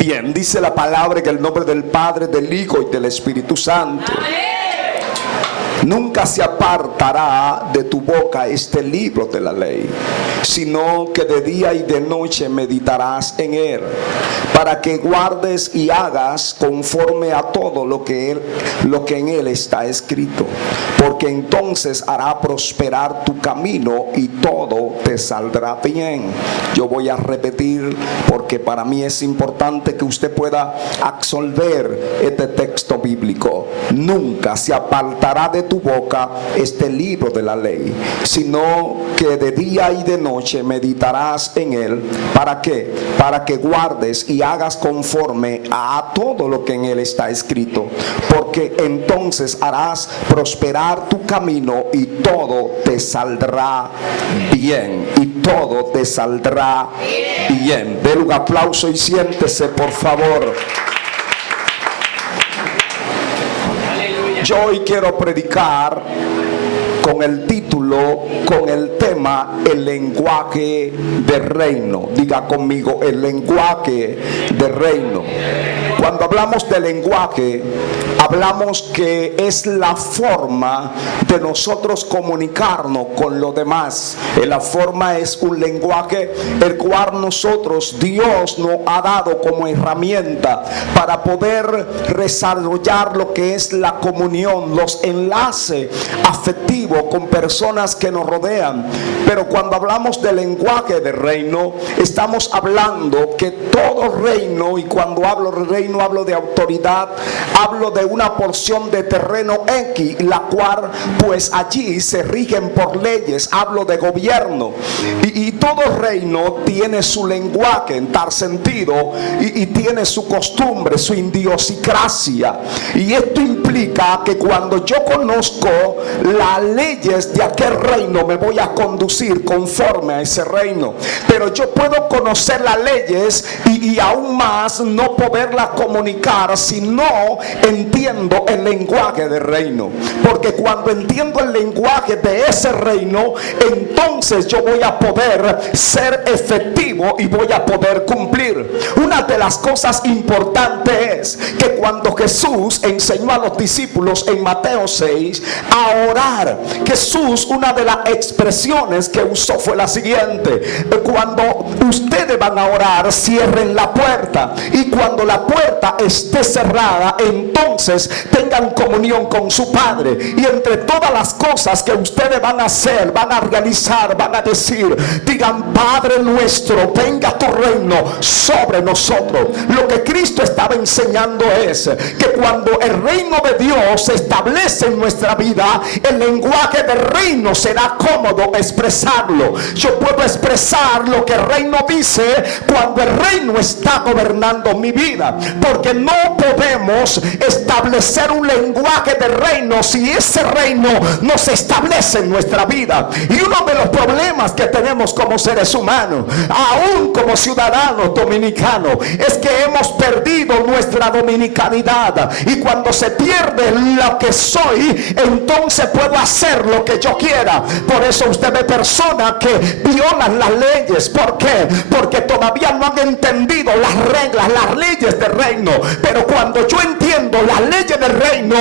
Bien, dice la palabra que el nombre del Padre, del Hijo y del Espíritu Santo. Nunca se apartará de tu boca este libro de la ley, sino que de día y de noche meditarás en él, para que guardes y hagas conforme a todo lo que en él está escrito, porque entonces hará prosperar tu camino y todo te saldrá bien. Yo voy a repetir porque para mí es importante que usted pueda absolver este texto bíblico. Nunca se apartará de tu boca este libro de la ley, sino que de día y de noche meditarás en él. ¿Para qué? Para que guardes y hagas conforme a todo lo que en él está escrito, porque entonces harás prosperar tu camino y todo te saldrá bien. Y todo te saldrá bien. Denle un aplauso y siéntese, por favor. Yo hoy quiero predicar con el título, con el tema, el lenguaje del reino. Diga conmigo, el lenguaje del reino. Cuando hablamos de lenguaje, hablamos que es la forma de nosotros comunicarnos con los demás. La forma es un lenguaje el cual Dios nos ha dado como herramienta para poder desarrollar lo que es la comunión, los enlaces afectivos con personas que nos rodean. Pero cuando hablamos del lenguaje del reino, estamos hablando que todo reino, y cuando hablo de reino hablo de autoridad, hablo de una porción de terreno X, la cual pues allí se rigen por leyes. Hablo de gobierno, y todo reino tiene su lenguaje en tal sentido, y tiene su costumbre, su idiosincrasia. Y esto implica que cuando yo conozco las leyes de aquel reino, me voy a conducir conforme a ese reino. Pero yo puedo conocer las leyes y aún más no poderlas comunicar si no entiendo el lenguaje del reino. Porque cuando entiendo el lenguaje de ese reino, entonces yo voy a poder ser efectivo y voy a poder cumplir. Una de las cosas importantes es que cuando Jesús enseñó a los discípulos en Mateo 6 a orar, Jesús, una de las expresiones que usó fue la siguiente: cuando ustedes van a orar, cierren la puerta, y cuando la puerta esté cerrada, entonces tengan comunión con su Padre. Y entre todas las cosas que ustedes van a hacer, van a realizar, van a decir, digan: Padre nuestro, venga tu reino sobre nosotros. Lo que Cristo estaba enseñando es que cuando el reino de Dios se establece en nuestra vida, el lenguaje del reino será cómodo expresarlo. Yo puedo expresar lo que el reino dice cuando el reino está gobernando mi vida, porque no podemos establecer un lenguaje del reino si ese reino no se establece en nuestra vida. Y uno de los problemas que tenemos como seres humanos, aún como ciudadanos dominicanos, es que hemos perdido nuestra dominicanidad, y cuando se pierde lo que soy, entonces puedo hacer lo que yo quiera. Por eso usted ve personas que violan las leyes. ¿Por qué? Porque todavía no han entendido las reglas, las leyes del reino. Pero cuando yo entiendo las leyes del reino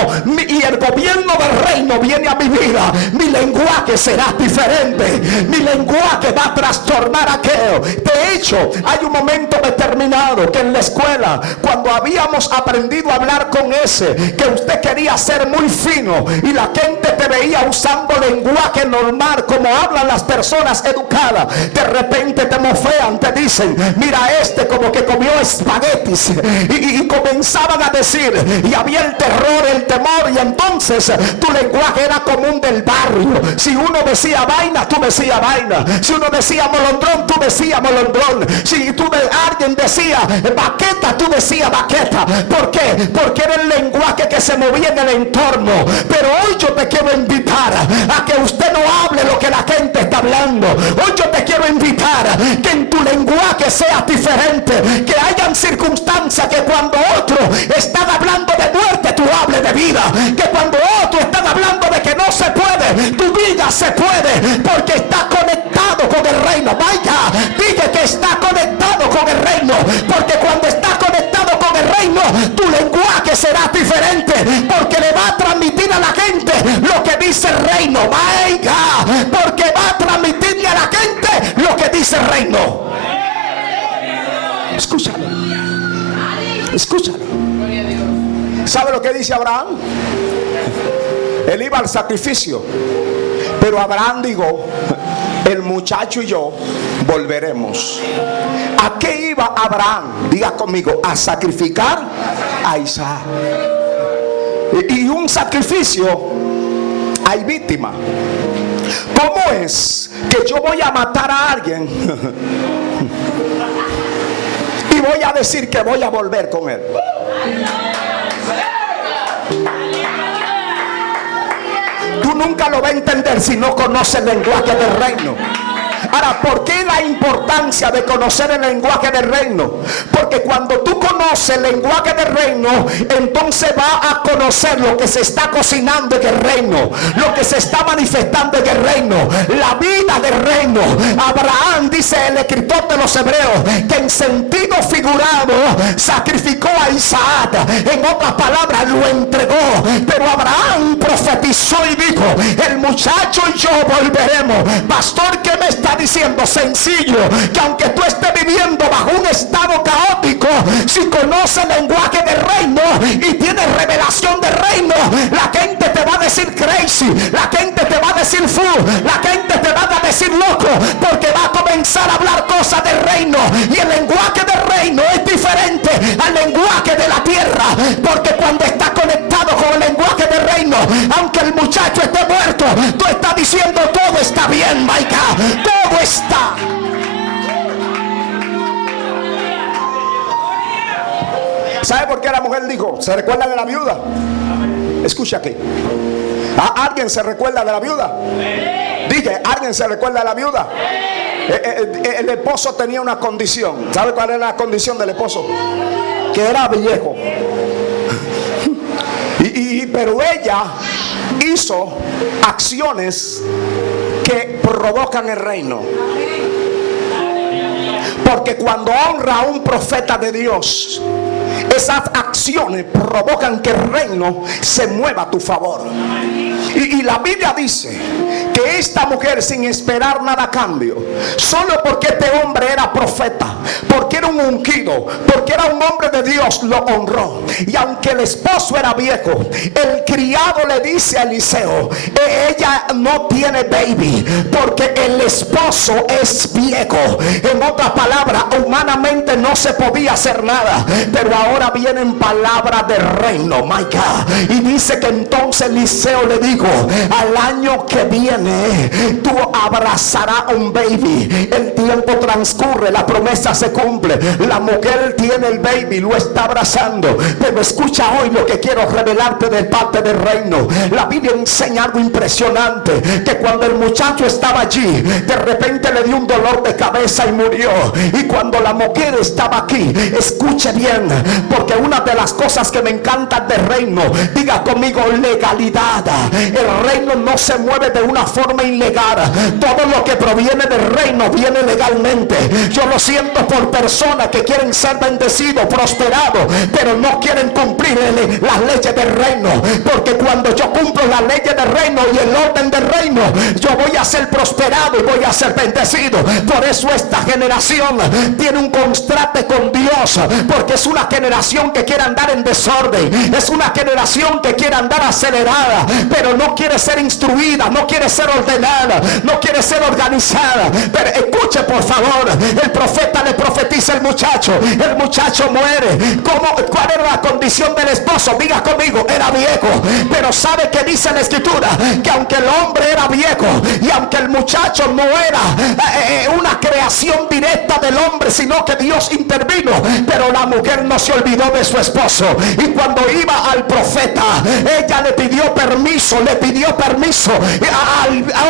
y el gobierno del reino viene a mi vida, mi lenguaje será diferente. Mi lenguaje va a trastornar aquello. De hecho, hay un momento determinado que en la escuela, cuando habíamos aprendido a hablar con ese, que usted quería ser muy fino y la gente te veía usando lenguaje normal como hablan las personas educadas, de repente te mofean, te dicen: mira, este como que comió espaguetis, y comenzaban a decir, y había el terror, el temor, y entonces tu lenguaje era común del barrio. Si uno decía vaina, tú decías vaina. Si uno decía molondrón, tú decías molondrón. Si alguien decía baqueta, tú decías baqueta. ¿Por qué? Porque era el lenguaje que se movía en el entorno. Pero hoy yo te quiero invitar a que usted no hable lo que la gente está hablando. Hoy yo te quiero invitar a que en tu lenguaje sea diferente, que hayan circunstancias que cuando otros están hablando de muerte, tú hables de vida, que cuando otros están hablando de que no se puede, tu vida se puede, porque está conectado con el reino. Vaya, diga que está conectado con el reino, porque cuando está conectado Escúchalo. Escúchalo. ¿Sabe lo que dice Abraham? Él iba al sacrificio, pero Abraham dijo: el muchacho y yo volveremos. ¿A qué iba Abraham? Diga conmigo: a sacrificar a Isaac. Y un sacrificio, hay víctima. ¿Cómo es que yo voy a matar a alguien y voy a decir que voy a volver con él? Tú nunca lo vas a entender si no conoces el lenguaje del reino. Ahora, ¿por qué la importancia de conocer el lenguaje del reino? Porque cuando tú conoces el lenguaje del reino, entonces vas a conocer lo que se está cocinando en el reino, lo que se está manifestando en el reino, la vida del reino. Abraham, dice el escritor de los Hebreos, que en sentido figurado sacrificó a Isaac. En otras palabras, lo entregó. Pero Abraham profetizó y dijo: el muchacho y yo volveremos. Pastor, ¿qué me está diciendo? Sencillo, que aunque tú estés viviendo bajo un estado caótico, si conoces el lenguaje del reino y tienes revelación del reino, la gente te va a decir crazy, la gente te va a decir fool, la gente te va a decir loco, porque va a comenzar a hablar cosas del reino. Y el lenguaje del reino es diferente al lenguaje de la tierra, porque cuando estás conectado con el lenguaje del reino, aunque el muchacho esté muerto, tú estás diciendo: todo está bien, my God, todo está. ¿Sabe por qué la mujer dijo? ¿Se recuerda de la viuda? Escucha aquí. ¿Alguien se recuerda de la viuda? Dije, ¿alguien se recuerda de la viuda? El esposo tenía una condición. ¿Sabe cuál era la condición del esposo? Que era viejo. Pero ella hizo acciones que provocan el reino. Porque cuando honra a un profeta de Dios, esas acciones provocan que el reino se mueva a tu favor. Y la Biblia dice que esta mujer, sin esperar nada a cambio, solo porque este hombre era profeta, porque era un ungido, porque era un hombre de Dios, lo honró. Y aunque el esposo era viejo, el criado le dice a Eliseo: ella no tiene baby porque el esposo es viejo. En otras palabras, humanamente no se podía hacer nada. Pero ahora vienen palabras del reino, my God. Y dice que entonces Eliseo le dijo: al año que viene tú abrazarás un baby. El tiempo transcurre, la promesa se cumple, la mujer tiene el baby, lo está abrazando. Pero escucha hoy lo que quiero revelarte de parte del reino. La Biblia enseña algo impresionante, que cuando el muchacho estaba allí, de repente le dio un dolor de cabeza y murió. Y cuando la mujer estaba aquí, escuche bien, porque una de las cosas que me encantan del reino, diga conmigo: legalidad. El reino no se mueve de una forma ilegal. Todo lo que proviene del reino viene legalmente. Yo lo siento por personas que quieren ser bendecidos, prosperados, pero no quieren cumplir las leyes del reino. Porque cuando yo cumplo las leyes del reino y el orden del reino, yo voy a ser prosperado y voy a ser bendecido. Por eso esta generación tiene un contraste con Dios, porque es una generación que quiere andar en desorden, es una generación que quiere andar acelerada, pero no quiere ser instruida, no quiere ser ordenada, no quiere ser organizada. Pero escuche por favor, el profeta le profetiza al muchacho, el muchacho muere. ¿Cuál era la condición del esposo? Diga conmigo: era viejo. Pero ¿sabe qué dice la escritura? Que aunque el hombre era viejo y aunque el muchacho no era una creación directa del hombre, sino que Dios intervino, pero la mujer no se olvidó de su esposo. Y cuando iba al profeta, ella le pidió permiso al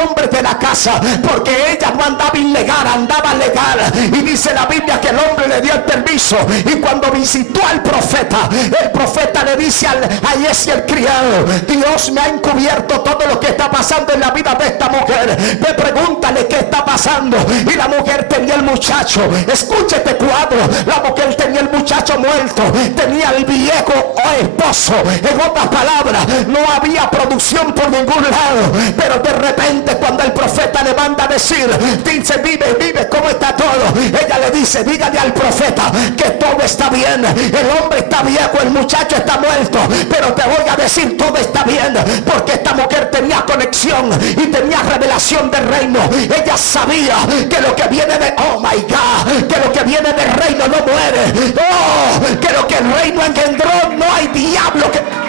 hombre de la casa, porque ella no andaba ilegal, andaba legal. Y dice la Biblia que el hombre le dio el permiso. Y cuando visitó al profeta, el profeta le dice a Ese el criado: Dios me ha encubierto todo lo que está pasando en la vida de esta mujer. Me pregúntale qué está pasando. Y la mujer tenía el muchacho. Escuche este cuadro: la mujer tenía el muchacho muerto, tenía el viejo esposo. En otras palabras, no había producción por ningún lado. Pero de repente cuando el profeta le manda a decir, dice, vive, vive, ¿cómo está todo? Ella le dice, dígale al profeta que todo está bien. El hombre está viejo, el muchacho está muerto, pero te voy a decir, todo está bien, porque esta mujer tenía conexión y tenía revelación del reino. Ella sabía que lo que viene de, oh my God, que lo que viene del reino no muere. Oh, que lo que el reino engendró, no hay diablo que...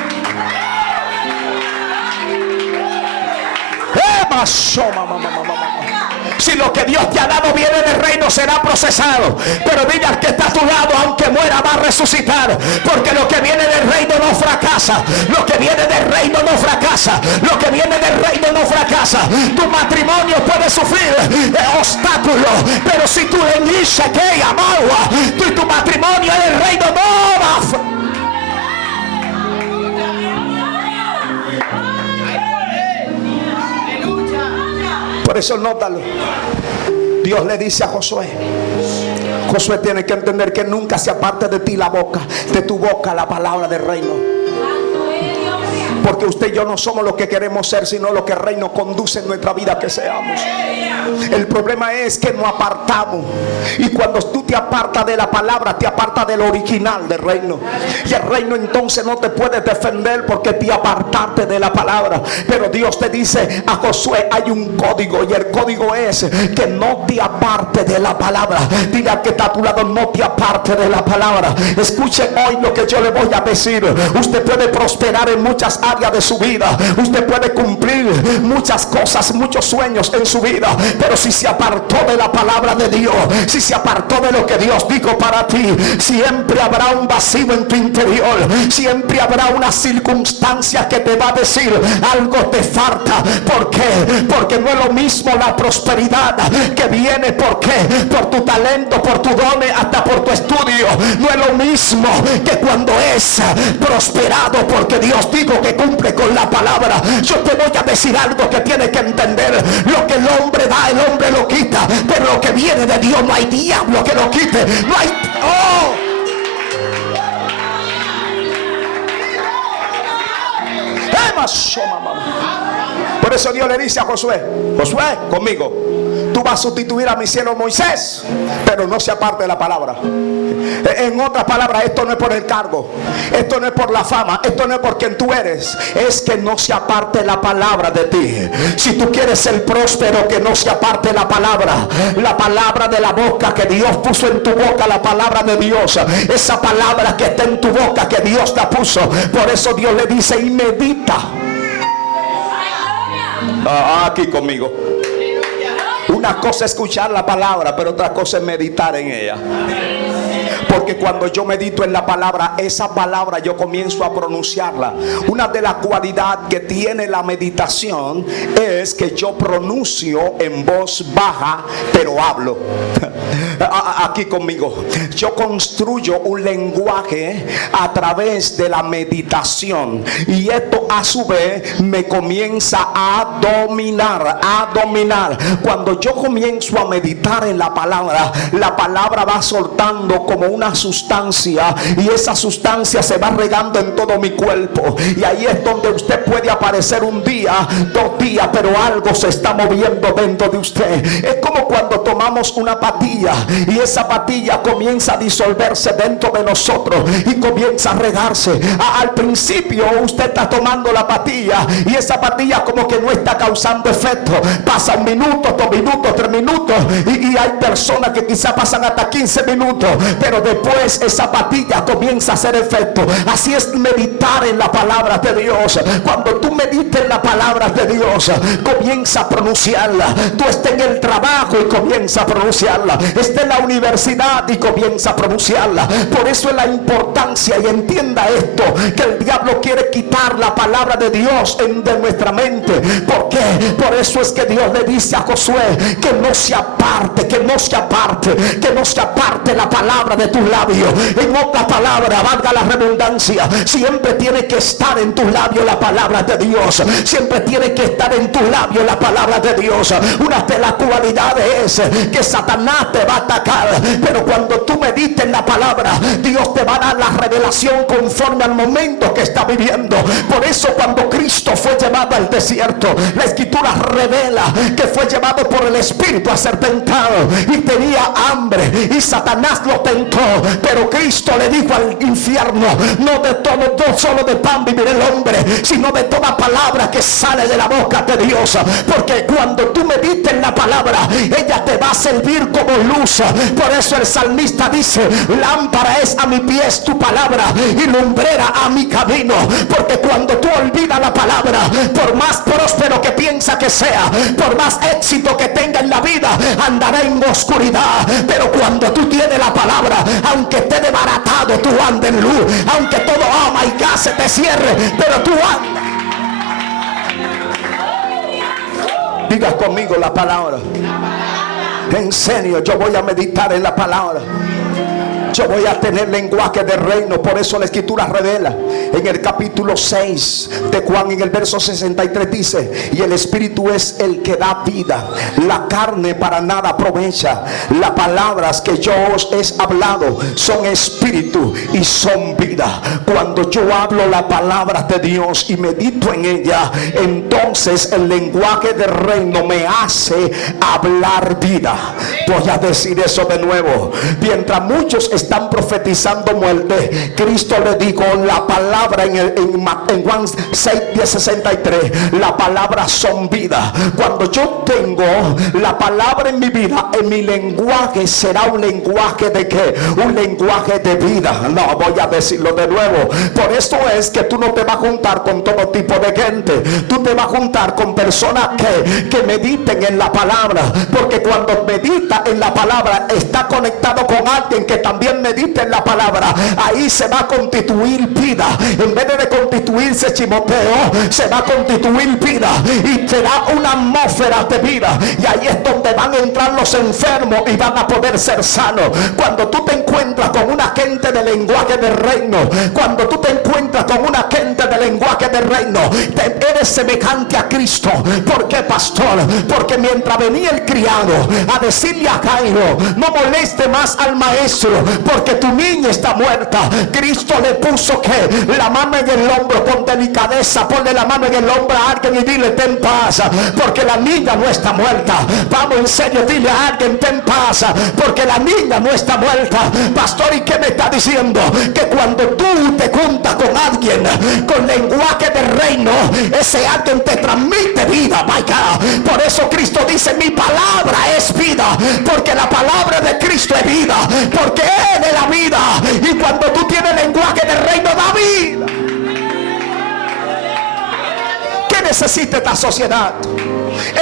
Si lo que Dios te ha dado viene del reino, será procesado. Pero dile al que está a tu lado, aunque muera va a resucitar, porque lo que viene del reino no fracasa. Lo que viene del reino no fracasa. Lo que viene del reino no fracasa. Tu matrimonio puede sufrir obstáculos, pero si tú le dices que amagua, tú y tu matrimonio en el reino no va a... Por eso nótalo. Dios le dice a Josué, Josué tiene que entender que nunca se aparte de ti la boca, de tu boca la palabra del reino. Porque usted y yo no somos lo que queremos ser, sino lo que el reino conduce en nuestra vida que seamos. El problema es que nos apartamos, y cuando tú te apartas de la palabra, te apartas del original del reino, y el reino entonces no te puede defender porque te apartaste de la palabra. Pero Dios te dice a Josué, hay un código, y el código es que no te apartes de la palabra. Diga que está a tu lado, no te apartes de la palabra. Escuchen hoy lo que yo le voy a decir. Usted puede prosperar en muchas áreas de su vida, usted puede cumplir muchas cosas, muchos sueños en su vida, pero si se apartó de la palabra de Dios, si se apartó de lo que Dios dijo para ti, siempre habrá un vacío en tu interior, siempre habrá una circunstancia que te va a decir, algo te falta. ¿Por qué? Porque no es lo mismo la prosperidad que viene, ¿por qué? Por tu talento, por tu don, hasta por tu estudio. No es lo mismo que cuando es prosperado porque Dios dijo que cumple con la palabra. Yo te voy a decir algo que tienes que entender: lo que el hombre da, el hombre lo quita, pero lo que viene de Dios no hay diablo que lo quite. No hay... ¡Oh! Por eso Dios le dice a Josué, Josué, conmigo, tú vas a sustituir a mi siervo Moisés, pero no se aparte de la palabra. En otras palabras, esto no es por el cargo, esto no es por la fama, esto no es por quien tú eres, es que no se aparte la palabra de ti. Si tú quieres ser próspero, que no se aparte la palabra de la boca que Dios puso en tu boca, la palabra de Dios, esa palabra que está en tu boca que Dios te puso. Por eso Dios le dice, y medita. Aquí conmigo. Una cosa es escuchar la palabra, pero otra cosa es meditar en ella. Porque cuando yo medito en la palabra, esa palabra yo comienzo a pronunciarla. Una de las cualidades que tiene la meditación es que yo pronuncio en voz baja, pero hablo. Aquí conmigo. Yo construyo un lenguaje a través de la meditación, y esto a su vez me comienza a dominar, Cuando yo comienzo a meditar en la palabra va soltando como una sustancia, y esa sustancia se va regando en todo mi cuerpo, y ahí es donde usted puede aparecer un día, 2 días, pero algo se está moviendo dentro de usted. Es como cuando tomamos una pastilla, y esa pastilla comienza a disolverse dentro de nosotros y comienza a regarse. Al principio usted está tomando la pastilla y esa pastilla como que no está causando efecto. Pasa 1 minuto, 2 minutos, 3 minutos, y hay personas que quizás pasan hasta 15 minutos, pero después esa pastilla comienza a hacer efecto. Así es meditar en la palabra de Dios. Cuando tú meditas en la palabra de Dios, comienza a pronunciarla. Tú estás en el trabajo y comienza a pronunciarla. Estás en la universidad y comienza a pronunciarla. Por eso es la importancia, y entienda esto, que el diablo quiere quitar la palabra de Dios de nuestra mente. ¿Por qué? Por eso es que Dios le dice a Josué que no se aparte, que no se aparte la palabra de tus labios. En otras palabras, valga la redundancia, siempre tiene que estar en tus labios la palabra de Dios. Siempre tiene que estar en tus labios la palabra de Dios. Una de las cualidades es que Satanás te va a atacar. Pero cuando tú medites en la palabra, Dios te va a dar la revelación conforme al momento que está viviendo. Por eso cuando Cristo fue llevado al desierto, la escritura revela que fue llevado por el Espíritu a ser tentado y tenía hambre y Satanás lo tentó. Pero Cristo le dijo al infierno: no de todo, no solo de pan vivirá el hombre, sino de toda palabra que sale de la boca de Dios. Porque cuando tú medites en la palabra, ella te va a servir como luz. Por eso el salmista dice: lámpara es a mi pies tu palabra y lumbrera a mi camino. Porque cuando tú olvidas la palabra, por más próspero que piensa que sea, por más éxito que tenga en la vida, andará en oscuridad. Pero cuando tú tienes la palabra, aunque esté desbaratado, tú andas en luz. Aunque todo, oh my God, se te cierre, pero tú andas. Diga conmigo la palabra. En serio, yo voy a meditar en la palabra. Yo voy a tener lenguaje de reino. Por eso la escritura revela en el capítulo 6 de Juan, en el verso 63 dice: y el espíritu es el que da vida, la carne para nada aprovecha. Las palabras que yo os he hablado son espíritu y son vida. Cuando yo hablo la palabra de Dios y medito en ella, entonces el lenguaje de reino me hace hablar vida. Voy a decir eso de nuevo. Mientras muchos están profetizando muerte, Cristo le dijo la palabra en Juan 6:63, la palabra son vida. Cuando yo tengo la palabra en mi vida, en mi lenguaje será un lenguaje de ¿qué? Un lenguaje de vida. No, voy a decirlo de nuevo. Por eso es que tú no te vas a juntar con todo tipo de gente. Tú te vas a juntar con personas que mediten en la palabra, porque cuando medita en la palabra está conectado con alguien que también medita en la palabra. Ahí se va a constituir vida. En vez de constituirse chimoteo, se va a constituir vida y será una atmósfera de vida. Y ahí es donde van a entrar los enfermos y van a poder ser sanos. Cuando tú te encuentras con una gente de lenguaje del reino, cuando tú te encuentras con una gente de lenguaje del reino, eres semejante a Cristo. ¿Por qué, pastor? Porque mientras venía el criado a decirle a Jairo: no moleste más al maestro, porque tu niña está muerta, Cristo le puso que la mano en el hombro con delicadeza. Ponle la mano en el hombro a alguien y dile: ten paz, porque la niña no está muerta. Vamos, en serio, dile a alguien: ten paz, porque la niña no está muerta. Pastor, ¿y qué me está diciendo? Que cuando tú te juntas con alguien con lenguaje del reino, ese alguien te transmite vida. Vaya, por eso Cristo dice: mi palabra es vida, porque la palabra de Cristo es vida, porque Él es la vida. Y cuando tú tienes lenguaje del reino, da vida. ¿Qué necesita esta sociedad?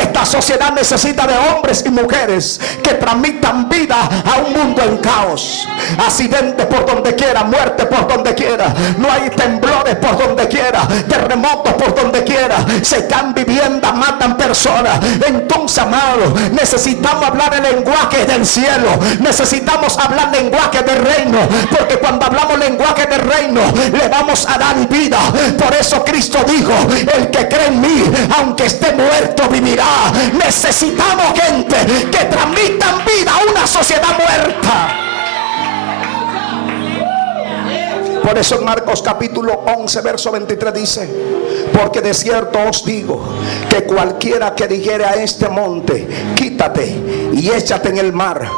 Esta sociedad necesita de hombres y mujeres que transmitan vida a un mundo en caos. Accidentes por donde quiera, muerte por donde quiera, no hay temblores por donde quiera, terremotos por donde quiera, se caen viviendas, matan personas. Entonces, amado, necesitamos hablar el lenguaje del cielo, necesitamos hablar lenguaje del reino, porque cuando hablamos lenguaje del reino le vamos a dar vida. Por eso Cristo dijo: el que cree en mí, aunque esté muerto, vivirá. Necesitamos gente que transmitan vida a una sociedad muerta. Por eso en Marcos capítulo 11 verso 23 dice: porque de cierto os digo que cualquiera que dijere a este monte: quítate y échate en el mar,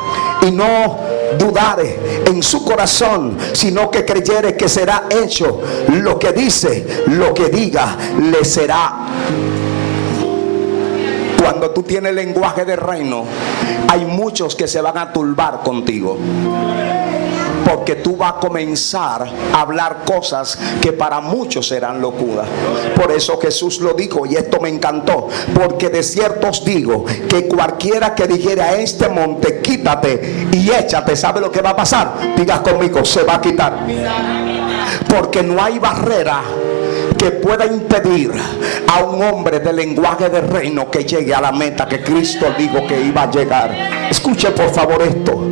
y no dudare en su corazón, sino que creyere que será hecho lo que dice, lo que diga le será. Cuando tú tienes lenguaje de reino, hay muchos que se van a turbar contigo, porque tú vas a comenzar a hablar cosas que para muchos serán locura. Por eso Jesús lo dijo, y esto me encantó: porque de cierto os digo que cualquiera que dijere a este monte: quítate y échate, ¿sabe lo que va a pasar? Digas conmigo: se va a quitar. Porque no hay barrera que pueda impedir a un hombre del lenguaje del reino que llegue a la meta que Cristo dijo que iba a llegar. Escuche por favor esto.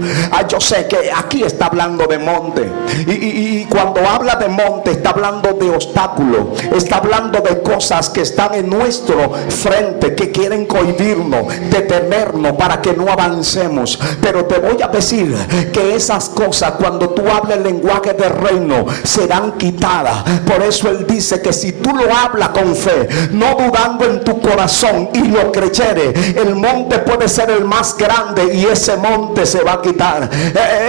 Yo sé que aquí está hablando de monte, y cuando habla de monte está hablando de obstáculos, está hablando de cosas que están en nuestro frente, que quieren cohibirnos, detenernos para que no avancemos. Pero te voy a decir que esas cosas, cuando tú hablas el lenguaje del reino, serán quitadas. Por eso él dice que si tú lo hablas con fe, no dudando en tu corazón, y lo creyeres, el monte puede ser el más grande y ese monte se va a quitar.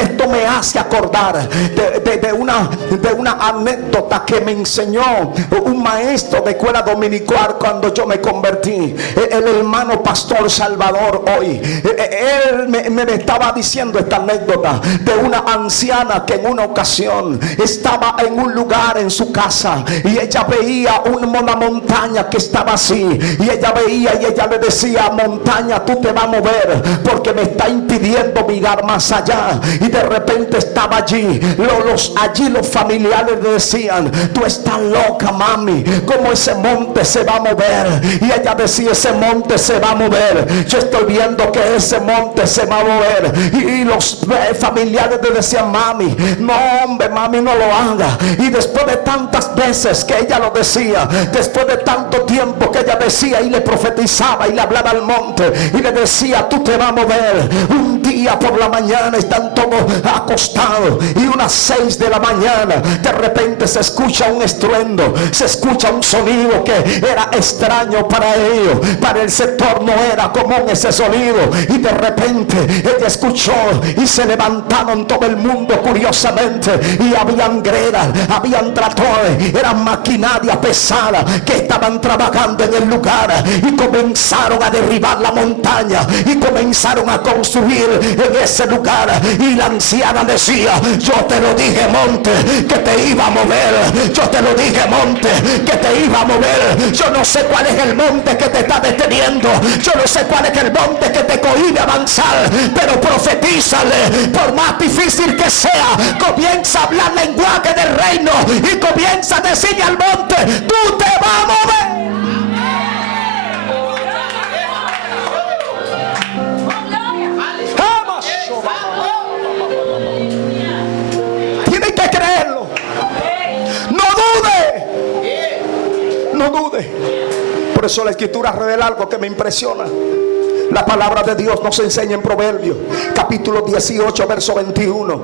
Esto me hace acordar de una anécdota que me enseñó un maestro de escuela dominical cuando yo me convertí, el hermano pastor Salvador hoy. Él me estaba diciendo esta anécdota de una anciana que en una ocasión estaba en un lugar en su casa y ella veía una montaña que estaba así, y ella veía y ella le decía: montaña, tú te vas a mover porque me está impidiendo mirar más allá. Y de repente estaba allí los familiares le decían: tú estás loca, mami, ¿cómo ese monte se va a mover? Y ella decía: ese monte se va a mover, yo estoy viendo que ese monte se va a mover. Y los familiares le decían: mami, no hombre, mami, no lo haga. Y después de tantas veces que ella lo decía, después de tanto tiempo que ella decía y le profetizaba y le hablaba al monte y le decía: tú te vas a mover. Un día por la mañana están todos acostados, y unas 6 de la mañana de repente se escucha un estruendo, se escucha un sonido que era extraño para ellos, para el sector no era común ese sonido. Y de repente ella escuchó y se levantaron todo el mundo curiosamente, y habían gredas, habían tractores, eran maquinarias pesadas que estaban trabajando en el lugar, y comenzaron a derribar la montaña y comenzaron a construir en ese lugar. Y la anciana decía: yo te lo dije, monte, que te iba a mover. Yo te lo dije, monte, que te iba a mover. Yo no sé cuál es el monte que te está deteniendo, yo no sé cuál es el monte que te cohíbe avanzar, pero profetízale. Por más difícil que sea, comienza a hablar lenguaje del reino y comienza a decirle al monte: tú te vas a mover. Tienes que creerlo. No dude. Por eso la escritura revela algo que me impresiona. La palabra de Dios nos enseña en Proverbios capítulo 18 verso 21: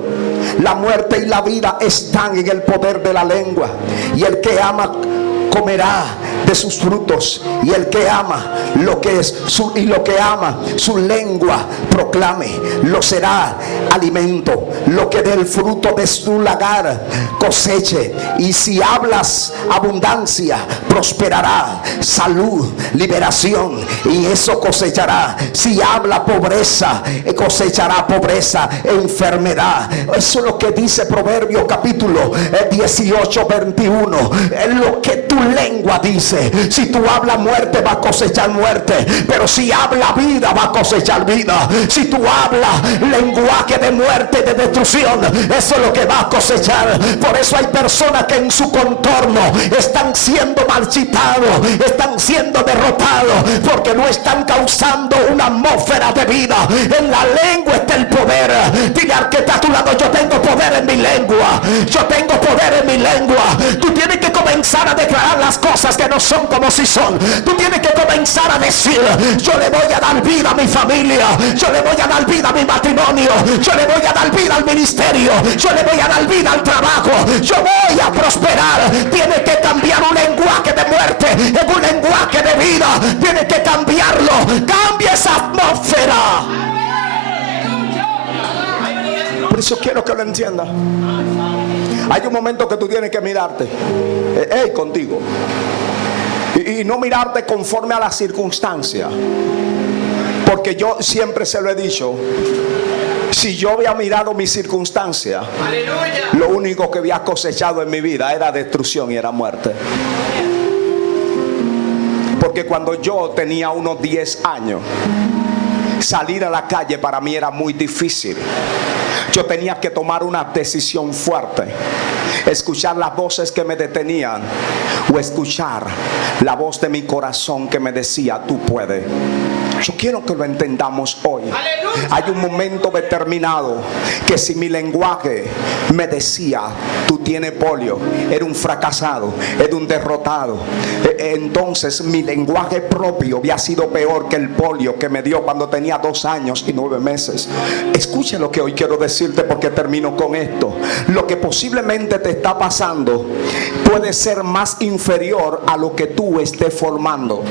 la muerte y la vida están en el poder de la lengua, y el que ama comerá de sus frutos, y el que ama lo que es su, y lo que ama su lengua proclame, lo será alimento. Lo que del fruto de su lagar coseche, y si hablas abundancia prosperará, salud, liberación, y eso cosechará. Si habla pobreza, cosechará pobreza, enfermedad. Eso es lo que dice Proverbios capítulo 18 21. Es lo que tu lengua dice. Si tú hablas muerte, va a cosechar muerte, pero si habla vida, va a cosechar vida. Si tú hablas lenguaje de muerte, de destrucción, eso es lo que va a cosechar. Por eso hay personas que en su contorno están siendo marchitados, están siendo derrotados, porque no están causando una atmósfera de vida. En la lengua está el poder. Dile al que está a tu lado: yo tengo poder en mi lengua, yo tengo poder en mi lengua. Tú tienes que comenzar a declarar las cosas que no son como si son. Tú tienes que comenzar a decir: yo le voy a dar vida a mi familia, yo le voy a dar vida a mi matrimonio, yo le voy a dar vida al ministerio, yo le voy a dar vida al trabajo, yo voy a prosperar. Tienes que cambiar un lenguaje de muerte en un lenguaje de vida. Tienes que cambiarlo. Cambia esa atmósfera. Por eso quiero que lo entienda. Hay un momento que tú tienes que mirarte contigo, y no mirarte conforme a la circunstancia, porque yo siempre se lo he dicho: si yo había mirado mi circunstancia, lo único que había cosechado en mi vida era destrucción y era muerte. Porque cuando yo tenía unos 10 años, salir a la calle para mí era muy difícil. Yo tenía que tomar una decisión fuerte: escuchar las voces que me detenían o escuchar la voz de mi corazón que me decía: tú puedes. Yo quiero que lo entendamos hoy. Hay un momento determinado que si mi lenguaje me decía: tú tienes polio, eres un fracasado, eres un derrotado, entonces mi lenguaje propio había sido peor que el polio que me dio cuando tenía 2 años y 9 meses. Escuche lo que hoy quiero decirte, porque termino con esto. Lo que posiblemente te está pasando puede ser más inferior a lo que tú estés formando.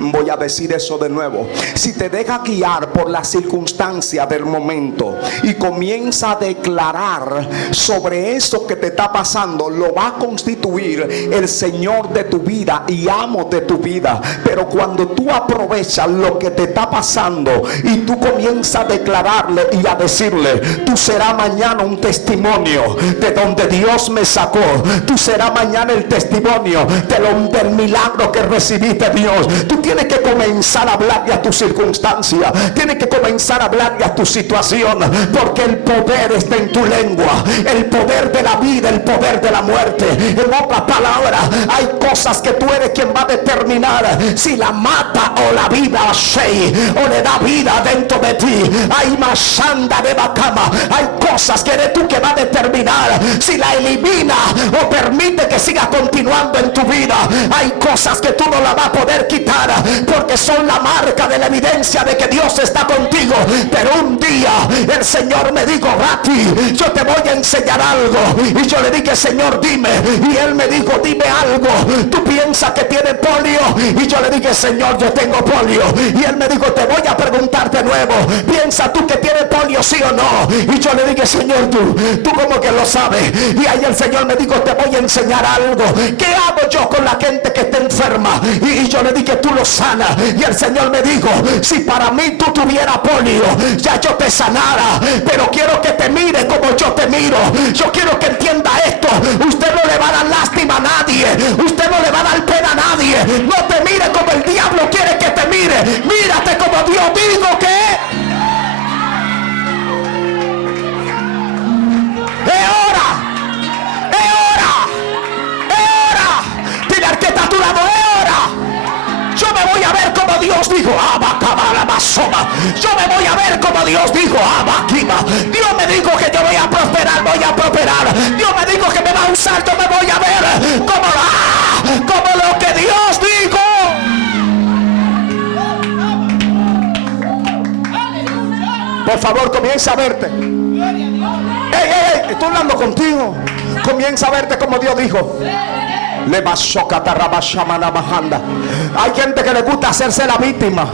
Voy a decir eso de nuevo. Si te deja guiar por la circunstancia del momento y comienza a declarar sobre eso que te está pasando, lo va a constituir el Señor de tu vida y amo de tu vida. Pero cuando tú aprovechas lo que te está pasando y tú comienzas a declararle y a decirle: tú serás mañana un testimonio de donde Dios me sacó, tú serás mañana el testimonio del milagro que recibiste, Dios. Tú tienes que comenzar a hablarle a tu circunstancia, tienes que comenzar a hablarle a tu situación, porque el poder está en tu lengua, el poder de la vida, el poder de la muerte. En otras palabras, hay cosas que tú eres quien va a determinar si la mata o la vida, o le da vida dentro de ti. Hay masanda de bacama, hay cosas que eres tú que va a determinar si la elimina o permite que siga continuando en tu vida. Hay cosas que tú no la vas a poder quitar, porque son la marca de la evidencia de que Dios está contigo. Pero un día el Señor me dijo: Rati, yo te voy a enseñar algo. Y yo le dije: Señor, dime. Y Él me dijo: dime algo. ¿Tú piensas que tienes polio? Y yo le dije: Señor, yo tengo polio. Y Él me dijo: te voy a preguntar de nuevo, ¿piensas tú que tienes polio, sí o no? Y yo le dije: Señor, tú como que lo sabes. Y ahí el Señor me dijo: te voy a enseñar algo. ¿Qué hago yo con la gente que está enferma? Y yo le dije: tú lo sanas. Y el Señor me dijo: si para mí tú tuvieras polio, ya yo te sanara, pero quiero que te mire como yo te miro. Yo quiero que entienda esto: usted no le va a dar lástima a nadie, usted no le va a dar pena a nadie. No te mire como el diablo quiere que te mire, mírate como Dios dijo que es. Dile al que está a tu lado: es hora. Yo me voy a ver como Dios dijo. Yo me voy a ver como Dios dijo. Dios me dijo que yo voy a prosperar, voy a prosperar. Dios me dijo que me va a usar, yo me voy a ver como lo que Dios dijo. Por favor, comienza a verte. Estoy hablando contigo. Comienza a verte como Dios dijo. Hay gente que le gusta hacerse la víctima.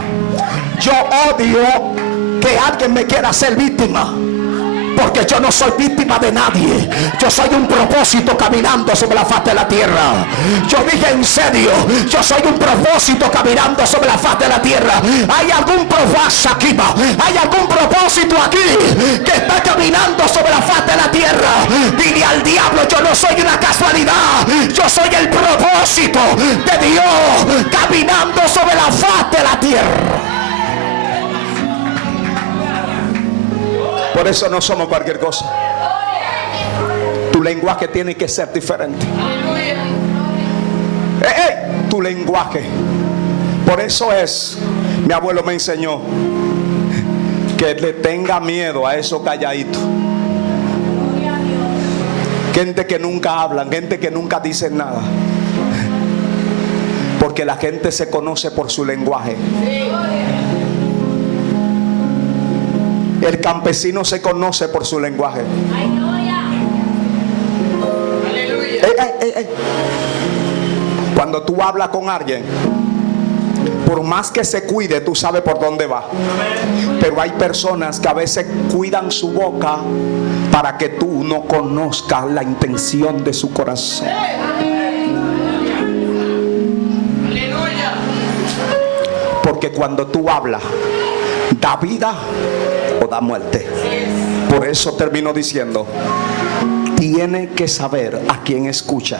Yo odio que alguien me quiera hacer víctima, porque yo no soy víctima de nadie. Yo soy un propósito caminando sobre la faz de la tierra. Yo dije en serio, yo soy un propósito caminando sobre la faz de la tierra. Hay algún propósito aquí, hay algún propósito aquí que está caminando sobre la faz de la tierra. Dile al diablo: yo no soy una casualidad, yo soy el propósito de Dios caminando sobre la faz de la tierra. Por eso no somos cualquier cosa. Tu lenguaje tiene que ser diferente. Tu lenguaje. Por eso es, mi abuelo me enseñó que le tenga miedo a esos calladitos. Gente que nunca hablan, gente que nunca dicen nada. Porque la gente se conoce por su lenguaje. El campesino se conoce por su lenguaje. Cuando tú hablas con alguien, por más que se cuide, tú sabes por dónde va. Pero hay personas que a veces cuidan su boca para que tú no conozcas la intención de su corazón. Porque cuando tú hablas, da vida o da muerte. Por eso termino diciendo: tiene que saber a quién escucha.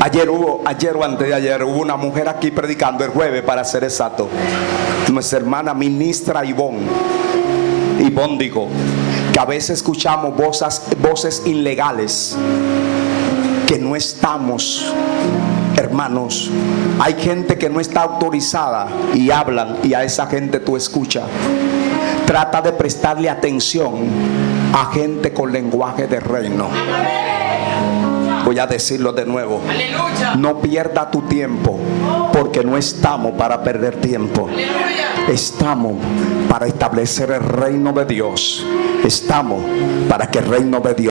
Ayer o antes de ayer hubo una mujer aquí predicando, el jueves para ser exacto, nuestra hermana ministra Ivonne. Y digo que a veces escuchamos voces ilegales que no estamos, hermanos. Hay gente que no está autorizada y hablan, y a esa gente tú escuchas. Trata de prestarle atención a gente con lenguaje de reino. Voy a decirlo de nuevo. No pierda tu tiempo, porque no estamos para perder tiempo. Estamos para establecer el reino de Dios. Estamos para que el reino de Dios